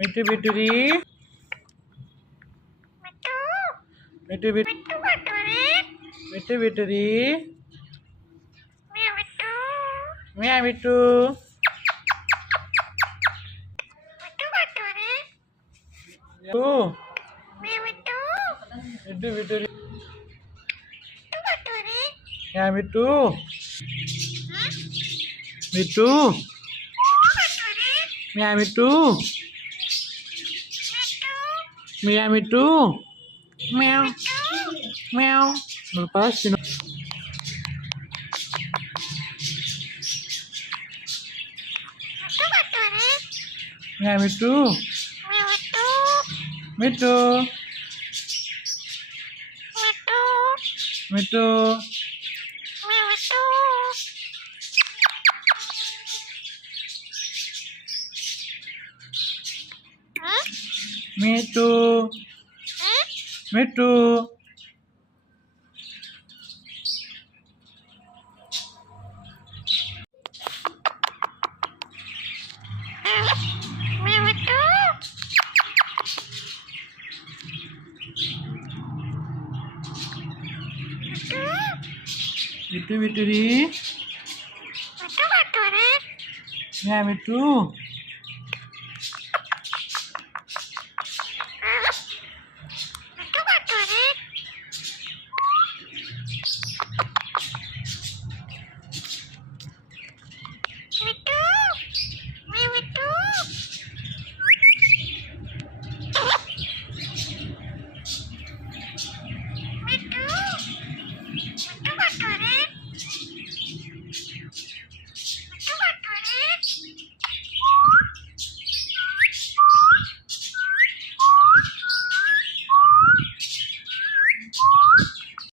मिट्टू बिटूरी मिट्टू बिटूरी म्या मिट्टू मिट्टू बिटूरी म्या मिट्टू मिट्टू म्या मिट्टू म्या मिट्टू म्याव म्याव lepas sini ya mitu mitu mitu mitu mitu Itu bituri. Ya, itu.